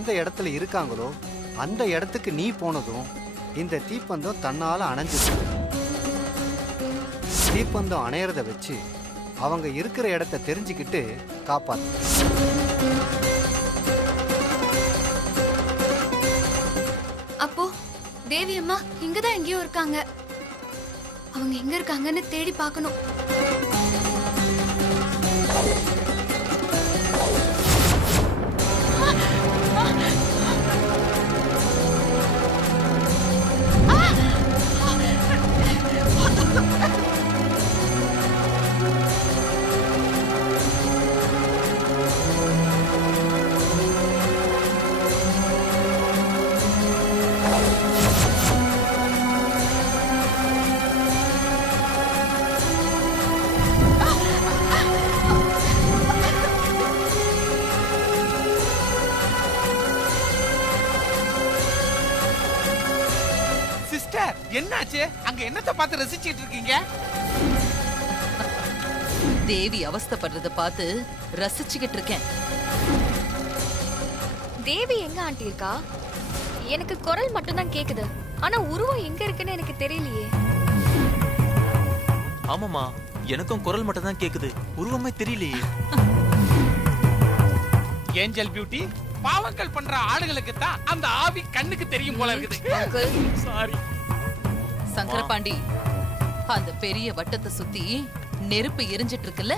எந்த இடத்துல இருக்காங்களோ அந்த இடத்துக்கு நீ போனதும் இந்த தீப்பந்தம் தன்னால அணைஞ்சிடும். தீப்பந்தம் அணையறத வச்சு அவங்க இருக்கிற இடத்த தெரிஞ்சுக்கிட்டு காப்பாத்து. அப்போ தேவி அம்மா இங்கதான் எங்கேயோ இருக்காங்க. அவங்க எங்க இருக்காங்கன்னு தேடி பார்க்கணும். என்னாச்சு? அங்க என்னத்தை பார்த்து ரசிச்சிட்டு இருக்கீங்க? தேவி அவஸ்தைப்படுறத பார்த்து ரசிச்சுக்கிட்டு இருக்கேன். தேவி எங்க ஆண்டி இருக்கா? எனக்கு குரல் மட்டும்தான் கேக்குது. ஆனா உருவம் எங்க இருக்குன்னு எனக்கு தெரியலையே. ஆமாமா, எனக்கும் குரல் மட்டும் தான் கேக்குது, உருவமே தெரியலையே. ஏஞ்சல் பியூட்டி, பாவங்கள் பண்ற ஆளுகளுக்கு தான் அந்த ஆவி கண்ணுக்கு தெரியும் போல இருக்குது. சாரி சங்கரபாண்டி, அந்த பெரிய வட்டத்தை சுத்தி நெருப்பு எரிஞ்சிட்டு இருக்குல்ல,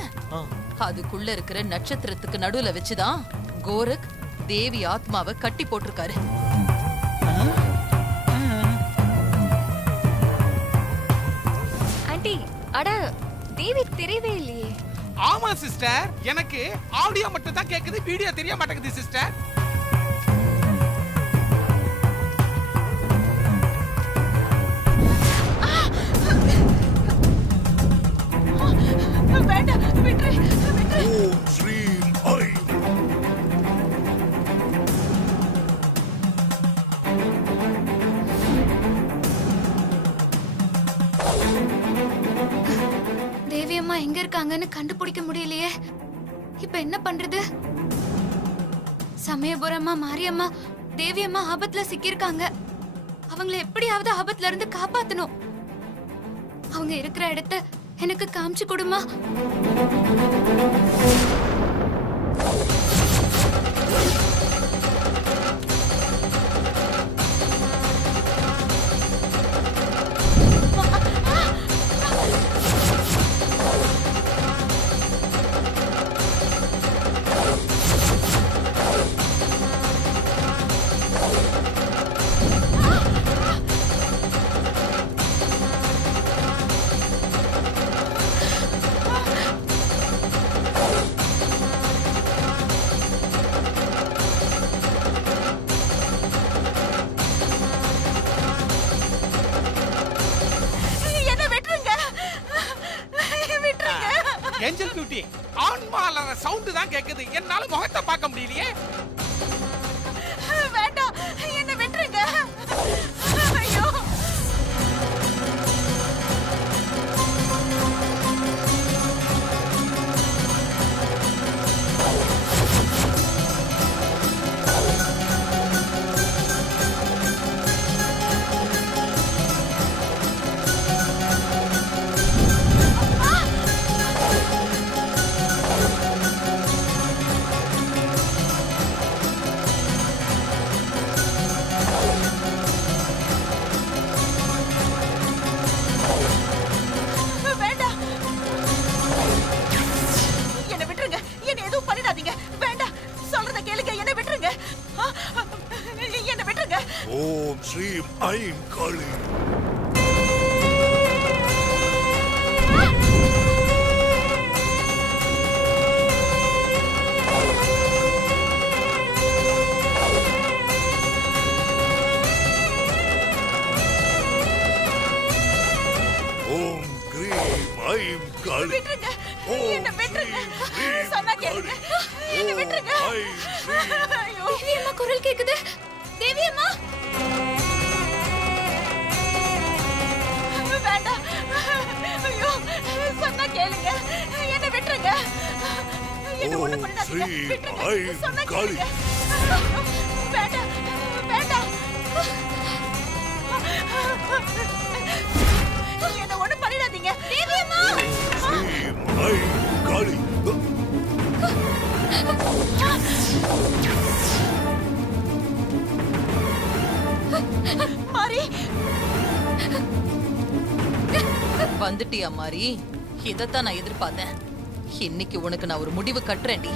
அதுக்குள்ள இருக்கிற நட்சத்திரத்துக்கு நடுவுல வச்சுதான் கோரக் தேவி ஆத்மாவை கட்டி போட்டிருக்காரு. ஆண்டி, அட தேவி தெரியவே இல்லையே. ஆமா சிஸ்டர், எனக்கு ஆடியோ மட்டும் தான் கேக்குது, வீடியோ தெரிய மாட்டேங்குது சிஸ்டர். தேவி அம்மா எங்க இருக்காங்கன்னு கண்டுபிடிக்க முடியலையே. இப்ப என்ன பண்றது? சமயபுரம்மா, மாரியம்மா, தேவி அம்மா ஆபத்துல சிக்கியிருக்காங்க. அவங்களை எப்படியாவது ஆபத்துல இருந்து காப்பாத்தணும். அவங்க இருக்கிற இடத்த எனக்கு காமிச்சு கொடுமா. ஏஞ்சல் பியூட்டி, ஆன்மால சவுண்ட் தான் கேக்குது, என்னால முகத்தை பார்க்க முடியலையே. வேண்டாம், என்ன விட்டுருங்க. ஐயோ, ஸ்ரீம் ஐம் காளி. ஓம் கிரீம் ஐம் காளி. என்ன விட்டுருங்க. சொன்னா கேளுங்க. என்ன விட்டுருங்க. தேவி அம்மா குரல் கேக்குது. தேவி அம்மா, வேண்டாம். ஐயோ, சொன்னா கேளுங்க. என்ன விட்டுருங்க. என்ன ஒண்ணு பண்ணாதீங்க. விட்டுருங்க. சொன்னா கேளுங்க. வந்துட்டியா மாறி? இதத்தான் நான் எதிர்பார்த்தேன். இன்னைக்கு உனக்கு நான் ஒரு முடிவு கட்டுறேன்டி.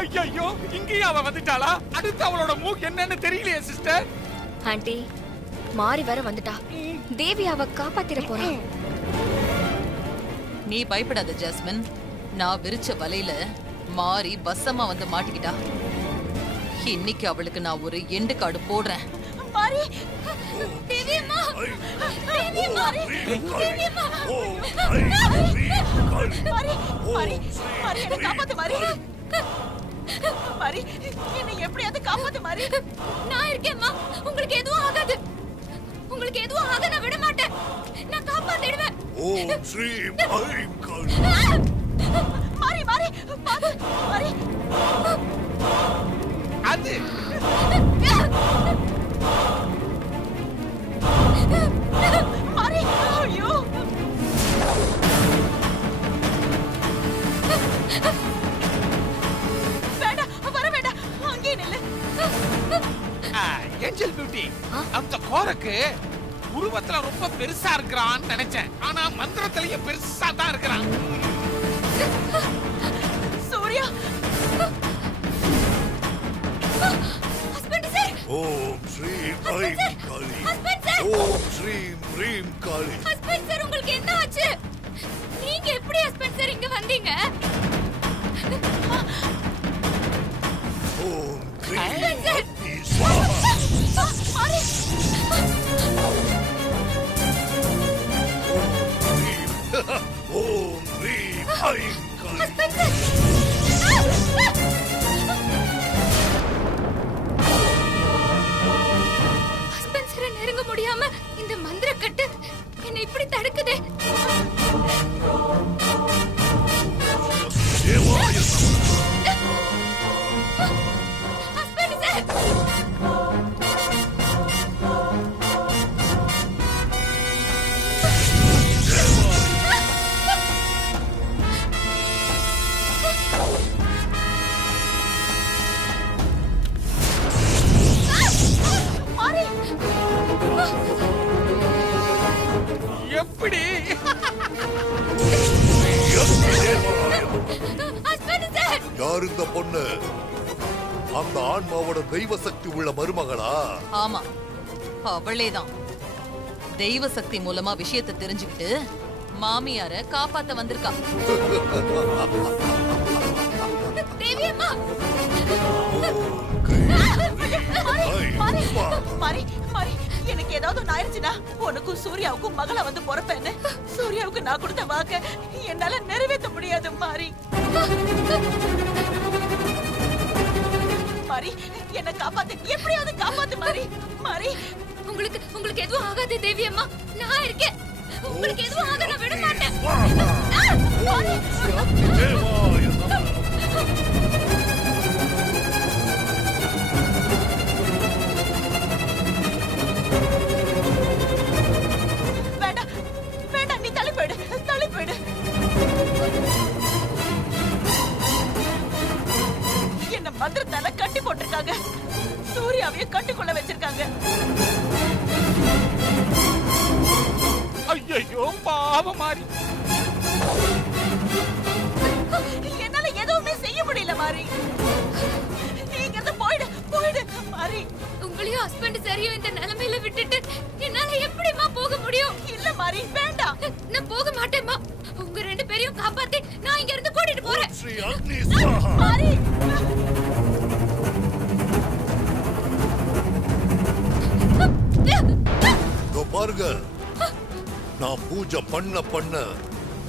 ஐயோ, இங்கேயே அவ வந்துட்டாளா? அடுத்து அவளோட மூக் என்னன்னு தெரியலையே சிஸ்டர். ஆண்டி மாறி வர வந்துட்டா. தேவி அவ காப்பாத்திர போறா. நீ பயப்படாத ஜாஸ்மின். நான் விரிச்ச வலையில மாறி பஸ்ஸமா வந்து மாட்டிக்கிட்டா. இன்னைக்கு அவளுக்கு நான் ஒரு எண்டு கார்டு போடுறேன். மாறி, தேவி அம்மா, தேவி அம்மா, தேவி அம்மா. ஓம் ஐம் காளி. மாறி மாறி மாறி என்ன காப்பாத்து மாறி. மாறி என்னை எப்படியாவது காப்பாத்து மாறி. நான் இருக்கேன்மா, உங்களுக்கு எதுவும் ஆகாது. உங்களுக்கு எதுவும் ஆக நான் விட மாட்டேன். நான் காப்பாத்திடுவேன். ஓம் ஸ்ரீம் ஐம் காளி. மாறி மாறி பாத்து மாறி. அது மாறி ஐயோ. வேண்டாம், வர வேண்டாம், அங்கே நில்லு. ஏஞ்சல் பியூட்டி, அந்த கோரக்கு உருவத்துல ரொம்ப பெருசா இருக்கிறான்னு நினைச்சேன். ஆனா மந்திரத்திலேயே பெருசா தான் இருக்கிறான். சூர்யா, ஹஸ்பண்ட் சார், ஓம் ஸ்ரீம் ஐம் காளி. ஹஸ்பண்ட் சார், ஓம் ஸ்ரீம் ரீம் காளி. ஹஸ்பண்ட் சார், உங்களுக்கு என்ன ஆச்சு? நீங்க எப்படி ஹஸ்பண்ட் சார் இங்க வந்தீங்க? ஓம் க்ரீம் அக்னி ஸ்வாஹா. மாறி ஓம் ரீம் ஐம் Kali. Husband sir, husband sir நெருங்க முடியாம இந்த மந்திர கட்டு என்னை இப்படி தடுக்குதே. தேவாய நமः. ஹஸ்பண்ட் சார், எப்படி? ஹஸ்பண்ட் சார், யார் இந்த பொண்ணு? அந்த ஆன்மாவோட தெய்வ சக்தி உள்ள மருமகளா? ஆமா, அவளேதான். தெய்வ சக்தி மூலமா விஷயத்தை தெரிஞ்சுக்கிட்டு மாமியார காப்பாத்த வந்திருக்கா. தேவி அம்மா, மாறி மாறி மாறி எனக்கு ஏதாவது ஒண்ணு ஆயிருச்சுன்னா உனக்கும் சூர்யாவுக்கும் மகளா வந்து பொறப்பேன்னு சூர்யாவுக்கு நான் கொடுத்த வாக்க என்னால நிறைவேற்ற முடியாது மாறி. மாறி என்ன காப்பாத்து, எப்படியாவது காப்பாத்து மாறி. மாறி உங்களுக்கு எதுவும் ஆகாது தேவி அம்மா, நான் இருக்கேன். உங்களுக்கு எதுவும் ஆக நான் விட மாட்டேன். தேவாய நமः. வேண்டாம் வேண்டாம், நீ தள்ளி போயிடு, தள்ளி போயிடு. என்ன மந்திரத்தால கட்டி போட்டிருக்காங்க. சூர்யாவையும் கட்டுக்குள்ள வச்சிருக்காங்க. ஐயோ, பாவம் மாறி. என்னால எதுவுமே செய்ய முடியல மாறி. நீங்க இருந்து போயிடு போயிடு மாறி. உங்களையும் ஹஸ்பண்ட் சரியும் இந்த நிலைமையில விட்டுட்டு என்னால எப்படிமா போக முடியும்? இல்ல மாறி, வேண்டாம். நான் போக மாட்டேம்மா. உங்க ரெண்டு பேரையும் காப்பாத்தி நான் இங்க இருந்து கூட்டிட்டு போறேன். ஸ்ரீ அக்னி ஸ்வாஹா. மாறி இதோ பாருங்க, நான் பூஜை பண்ண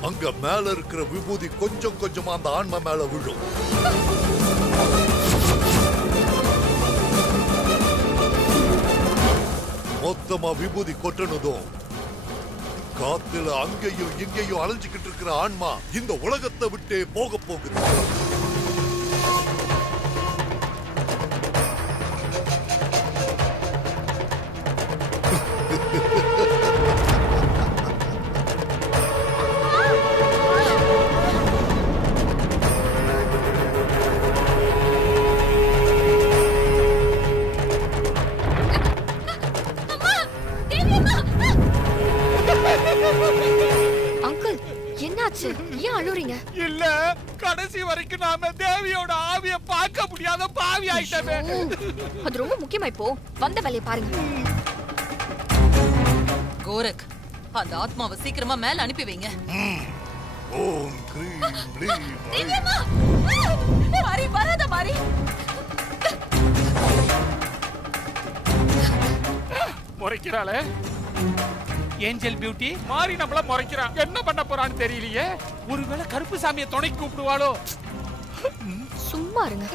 அங்க மேல இருக்கிற விபூதி கொஞ்சம் கொஞ்சமா அந்த ஆன்மா மேல விழும். மொத்தமா விபூதி கொட்டனதும் காத்துல அங்கேயும் இங்கேயும் அலைஞ்சுக்கிட்டு இருக்கிற ஆன்மா இந்த உலகத்தை விட்டே போக போகுது. அம்மா, தேவி அம்மா. என்னாச்சு? ஏன் அழுறீங்க? இல்ல கடைசி வரைக்கும் நாம தேவியோட ஆவிய பார்க்க முடியாத பாவி ஆயிட்டமே. அது ரொம்ப முக்கியமா இப்போ. வந்த வேலையை பாருங்க. கோரக், அந்த ஆத்மாவை சீக்கிரமா மேல அனுப்பி வைங்க. ஓம் க்ரீம் க்ரீம் தேவியம்மா! மாறி வராத மாறி. முறைக்கிறாளே ஏஞ்சல் பியூட்டி மாறி நம்மள முறைக்கிறான். என்ன பண்ண போறான்னு தெரியலையே. ஒருவேளை கருப்பு சாமியை துணைக்கு கூப்பிடுவாளோ? சும்மா இருங்க.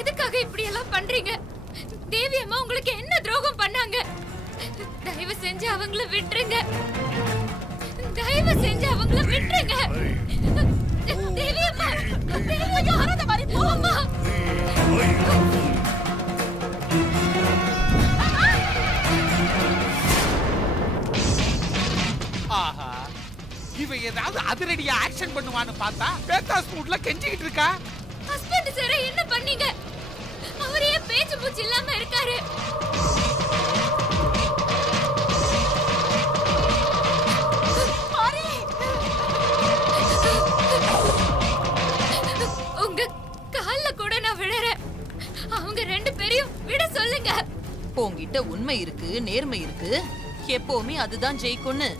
எதுக்காக இப்படி எல்லாம் பண்றீங்க? தேவி அம்மா உங்களுக்கு என்ன துரோகம் பண்ணாங்க? தயவு செஞ்சு அவங்கள விட்டுருங்க. தயவு செஞ்சு அவங்கள விட்டுருங்க. தேவி அம்மா, தேவி வராத மாதிரி போம்மா. ஆஹா, இவ ஏதாவது அதிரடியா ஆக்ஷன் பண்ணுவான்னு பார்த்தா பேத்தாஸ் மூட்ல கெஞ்சிக்கிட்டு இருக்கா. ஹஸ்பண்ட் சார் என்ன பண்ணீங்க? அவரே பேச்சு மூச்சு இல்லாம இருக்காரு. உங்க கால்ல கூட நான் விழறேன். அவங்க ரெண்டு பேரையும் விட சொல்லுங்க. உன்கிட்ட உண்மை இருக்கு, நேர்மை இருக்கு, எப்பவுமே அதுதான் ஜெயிக்கும்னு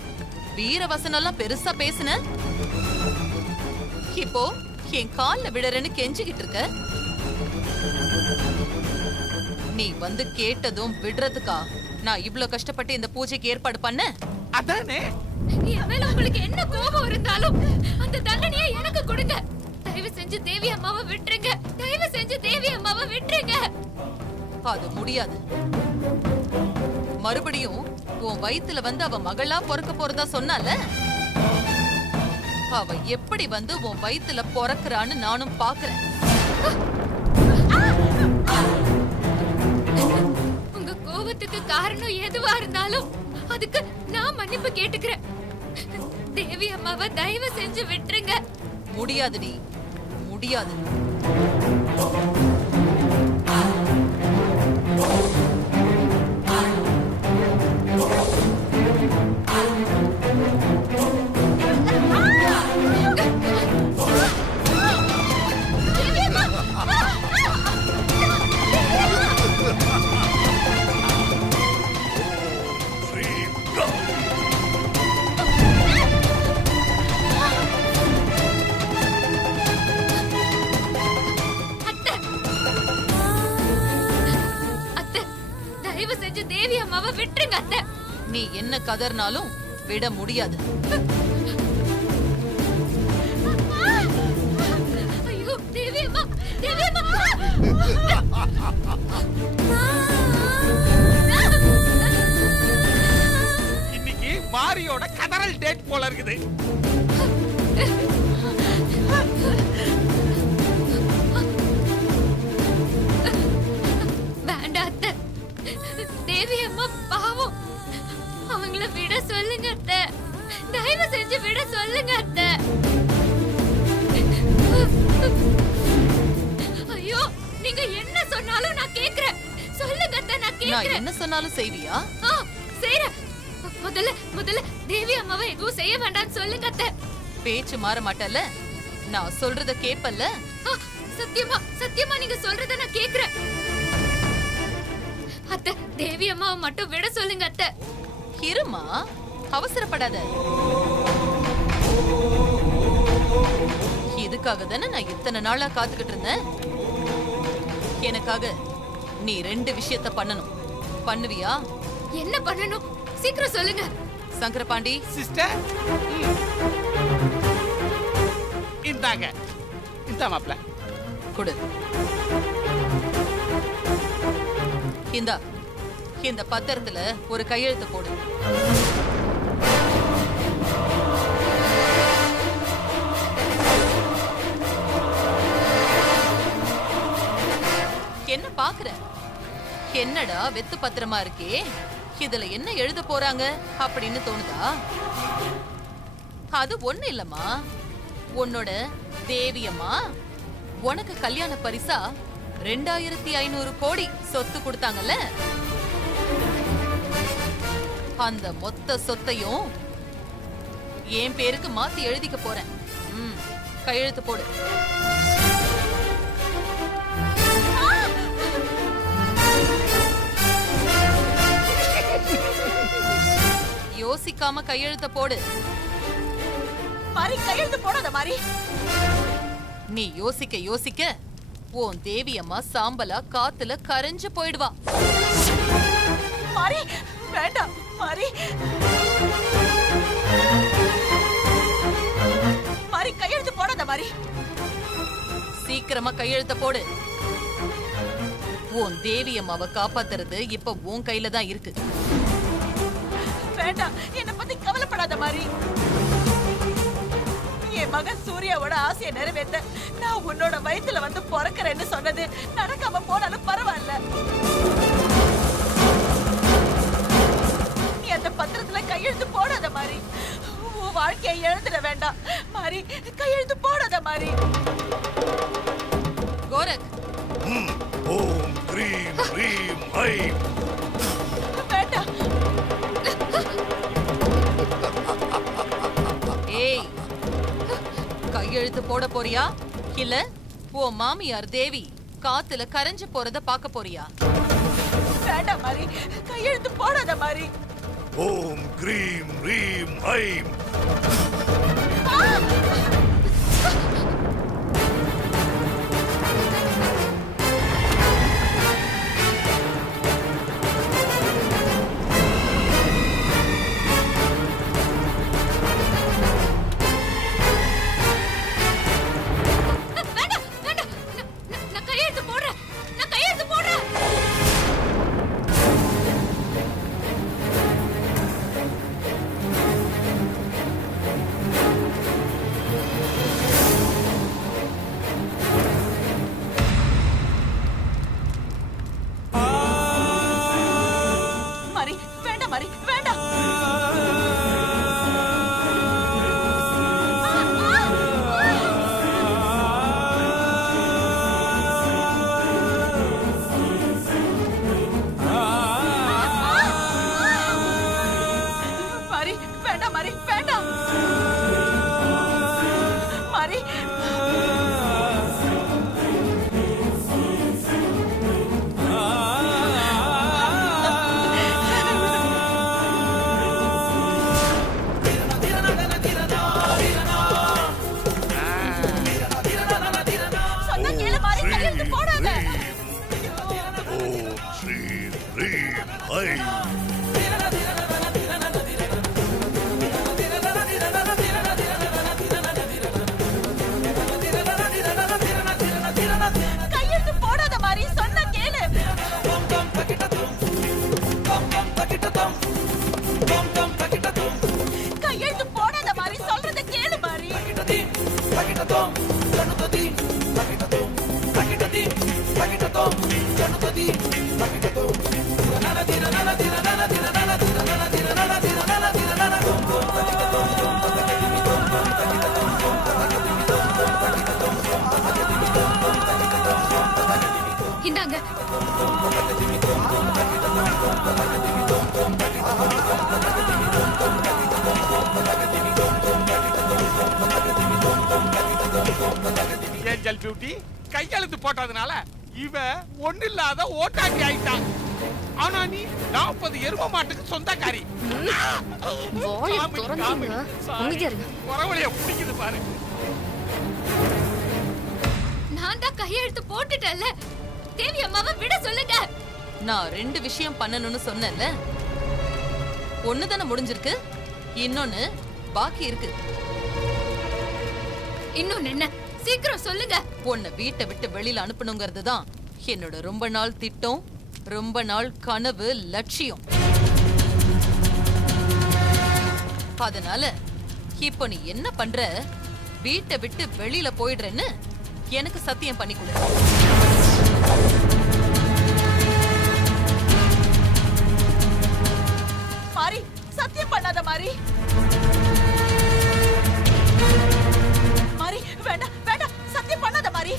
வீரவசனம் எல்லாம் பெருசா பேசுன. இப்போ என் கால்ல விடறேன்னு கெஞ்சிக்கிட்டு இருக்க. நீ வந்து கேட்டதும் விடுறதுக்கா நான் இவ்ளோ கஷ்டப்பட்டு இந்த பூஜைக்கு ஏற்பாடு பண்ண? அதானே என் மேல உங்களுக்கு என்ன கோபம் இருந்தாலும் அந்த தண்டனையை எனக்கு கொடுங்க. தயவு செஞ்சு தேவி அம்மாவை விட்டுருங்க. தயவு செஞ்சு தேவி அம்மாவை விட்டுருங்க. அது முடியாது. மறுபடியும் உன் வயித்துல வந்து அவ மகளா பொறக்க போறதா சொன்னால, அவ எப்படி வந்து உன் வயித்துல பொறக்குறான்னு நானும் பாக்குறேன். உங்க கோபத்துக்கு காரணம் எதுவா இருந்தாலும் அதுக்கு நான் மன்னிப்பு கேட்டுக்கிறேன். தேவி அம்மாவை தயவு செஞ்சு விட்டுருங்க. முடியாதுடி, முடியாது. தேவி அம்மாவை விட்டுருங்க அத்தை. நீ என்ன கதர்னாலும் விட முடியாது. ஐயோ தேவி அம்மா, தேவி அம்மா. இன்னைக்கு மாரியோட கதறல் டேட் போல இருக்குது. வேண்டாம் அத்தை. தேவி அம்மா பாவம். அவங்கள விட சொல்லுங்க அத்தை. தயவு செஞ்சு விட சொல்லுங்க அத்தை. ஐயோ நீங்க என்ன சொன்னாலும் நான் கேக்குறேன். சொல்லுங்க அத்தை, நான் நான் கேக்குறேன். என்ன சொன்னாலும் செய்வியா? செய்றேன். முதல்ல தேவி அம்மாவை எதுவும் செய்ய வேண்டாம்னு சொல்லுங்க அத்தை. பேச்சு மாற மாட்டல? நான் சொல்றத கேப்பல்ல? சத்தியமா நீங்க சொல்றத நான் கேக்குறேன். அத்தை, தேவி அம்மாவை மட்டும் விட சொல்லுங்க அத்தை. இருமா, அவசரப்படாத. இதுக்காக தானே நான் இத்தனை நாளா காத்துக்கிட்டு இருந்தேன். எனக்காக நீ 2 விஷயத்த பண்ணணும். பண்ணுவியா? என்ன பண்ணணும்? சீக்கிரம் சொல்லுங்க. சங்கரபாண்டி சிஸ்டர், இந்தாங்க. இந்த மாப்ள கொடு. இந்த பத்திரத்துல ஒரு கையெழுத்து போடு. என்ன பாக்குற? என்னடா வெத்து பத்திரமா இருக்கே, இதுல என்ன எழுத போறாங்க அப்படின்னு தோணுதா? அது ஒண்ணு இல்லம்மா, உன்னோட தேவியம்மா உனக்கு கல்யாண பரிசா 2500 கோடி சொத்து கொடுத்தாங்கல்ல, அந்த மொத்த சொத்தையும் என் பேருக்கு மாத்தி எழுதிக்க போறேன். கையெழுத்து போடு. யோசிக்காம கையெழுத்த போடு. மாறி கையெழுத்து போடாத மாறி. நீ யோசிக்க யோசிக்க உன் தேவி அம்மா சாம்பலா காத்துல கரைஞ்சு போயிடுவா. மாறி வேண்டாம் மாறி. மாறி கையெழுத்து போடாத மாறி. சீக்கிரமா கையெழுத்த போடு. உன் தேவி அம்மாவை காப்பாத்துறது இப்ப உன் கையில தான் இருக்கு. வேண்டாம், என்ன பத்தி கவலைப்படாத மாறி. என் மகன் சூர்யாவோட ஆசையை நிறைவேற்ற நான் உன்னோட வயித்துல வந்து பிறக்கிறேன்னு சொன்னது நடக்காம போனாலும் பரவாயில்ல. நீ அந்த பத்திரத்துல கையெழுத்து போடாத மாறி. உன் வாழ்க்கையை இழந்துட வேண்டாம் மாறி. கையெழுத்து போடாத மாறி. கோரக், ஓம் க்ரீம் க்ரீம் ஐம். வேண்டாம். ஏய், கையெழுத்து போட போறியா இல்ல உன் மாமியார் தேவி காத்துல கரைஞ்சு போறத பாக்க போறியா? வேண்டாம் மாறி, கையெழுத்து போடாத மாறி. ஓம் க்ரீம் க்ரீம் ஐம். கையெழுத்து போடாத மாறி. சொன்ன கேளு. கையெழுத்து போடாத மாறி. சொல்றத கேளு மாறி. இந்தாங்க. ஏஞ்சல் பியூட்டி கையெழுத்து போட்டதுனால இவ ஒண்ணில்லாத ஓட்டாண்டி ஆயிட்டான். ஆனா நீ 40 எரும மாட்டுக்கு சொந்தக்காரி. வாயை திறந்தீங்க. அமைதியா இருங்க. வரவழைய பிடிக்குது பாரு. நான் தான் கையெழுத்து போட்டுட்டேன்ல. தேவி அம்மாவை விட சொல்லுங்க. நான் 2 விஷயம் பண்ணணும்னு சொன்னேன்ல. ஒண்ணுதானே முடிஞ்சிருக்கு, இன்னொன்னு பாக்கி இருக்கு. இன்னொன்னு என்ன? சீக்கிரம் சொல்லுங்க. உன்னை வீட்டை விட்டு வெளியில அனுப்பணுங்கிறது தான் என்னோட ரொம்ப நாள் திட்டம், ரொம்ப நாள் கனவு, லட்சியம். அதனால இப்போ நீ என்ன பண்ற? வீட்டை விட்டு வெளியில போயிடுறேன்னு எனக்கு சத்தியம் பண்ணி கொடு. மாறி, சத்தியம் பண்ணாத மாறி. மாறி வேண்டாம் வேண்டாம், சத்தியம் பண்ணாத மாறி.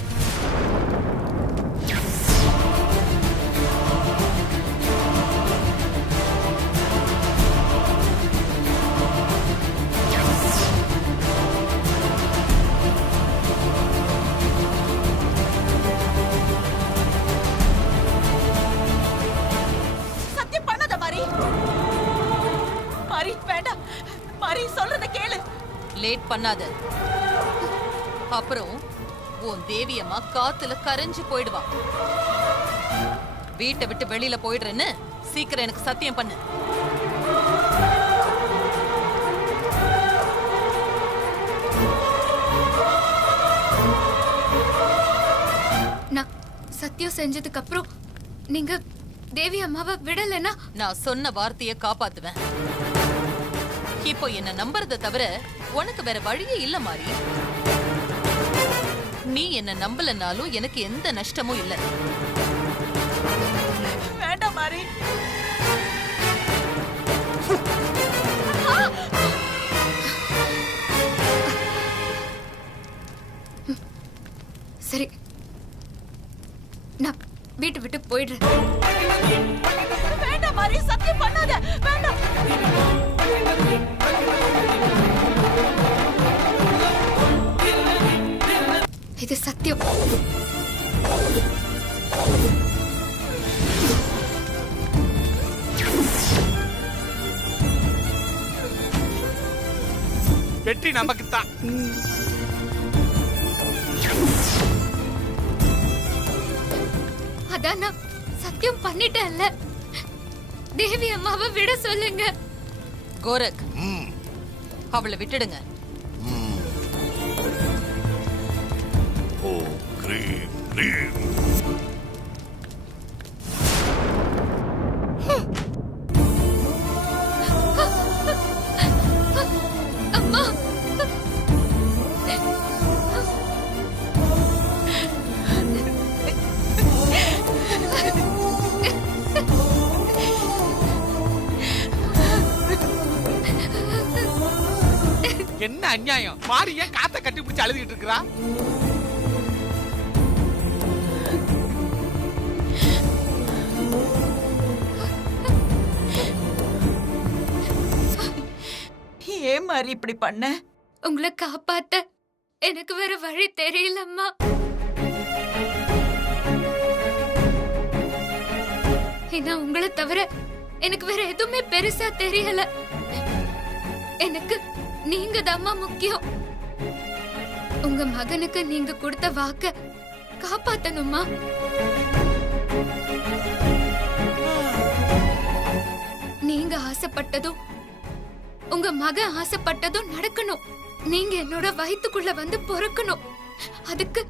மாறி சொல்றத கேளு. லேட் பண்ணாத. அப்புறம் உன் தேவியம்மா காத்துல கரைஞ்சு போயிடுவா. வீட்டை விட்டு வெளியில போயிடுறேன்னு சீக்கிரம் எனக்கு சத்தியம் பண்ணு. நான் சத்தியம் செஞ்சதுக்கு அப்புறம் நீங்க தேவி அம்மாவை விடலைன்னா நான் சொன்ன வார்த்தையை காப்பாத்துவேன். இப்போ என்ன நம்புறத தவிர உனக்கு வேற வழியே இல்ல மாறி. நீ என்ன நம்பலனாலும் எனக்கு எந்த நஷ்டமும் இல்ல. வேண்டாம் மாறி. சரி, நான் வீட்டை விட்டு போயிடுறேன். வேண்டாம் மாறி, சத்தியம் பண்ணாத. வேண்டாம். இது சத்தியம். வெற்றி நமக்குத்தான். அதான் நான் சத்தியம் பண்ணிட்டேன்ல. தேவி அம்மாவை விட சொல்லுங்க. கோரக், அவளை விட்டுடுங்க. ஓ கிரீம் கிரீம். அம்மா, என்ன அநியாயம்! மாறி ஏன் காத்த கட்டி பிடிச்சு அழுதுகிட்டு இருக்கிறா? ஏன் மாறி இப்படி பண்ண? உங்களை காப்பாத்த எனக்கு வேற வழி தெரியலம்மா. ஏன்னா உங்களை தவிர எனக்கு வேற எதுவுமே பெருசா தெரியல. எனக்கு நீங்க தாம்மா முக்கியம். உங்க மகனுக்கு நீங்க கொடுத்த வாக்க காப்பாத்தணுமா? நீங்க ஆசைப்பட்டதும் உங்க மகன் ஆசைப்பட்டதும் நடக்கணும். நீங்க என்னோட வயித்துக்குள்ள வந்து பொறுக்கணும். அதுக்கு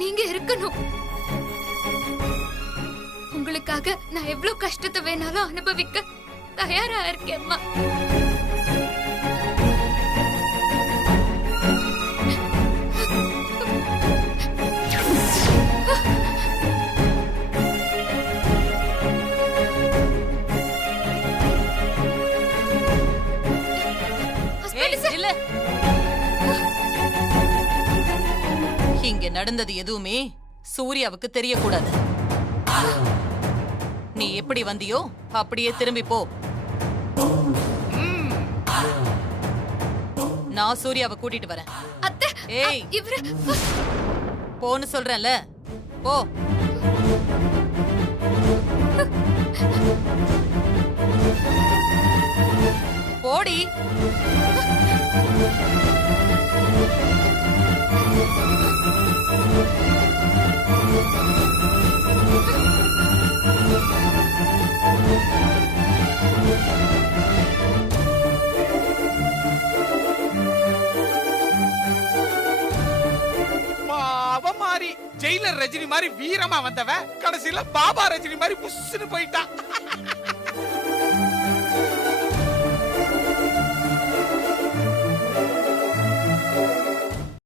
நீங்க இருக்கணும். உங்களுக்காக நான் எவ்வளவு கஷ்டத்தை வேணாலும் அனுபவிக்க தயாரா இருக்கேம்மா. இங்க நடந்தது எதுவுமே சூர்யாவுக்கு தெரியக்கூடாது. நீ எப்படி வந்தியோ அப்படியே திரும்பி போ. நான் சூர்யாவை கூட்டிட்டு வரேன். அத்தை, ஏய், இவரு போன்னு சொல்றேன்ல, போ. போடி. பாவம் மாறி ஜெயிலர் ரஜினி மாதிரி வீரமா வந்தவ கடைசியில பாபா ரஜினி மாதிரி புஷ்னு போயிட்டான்.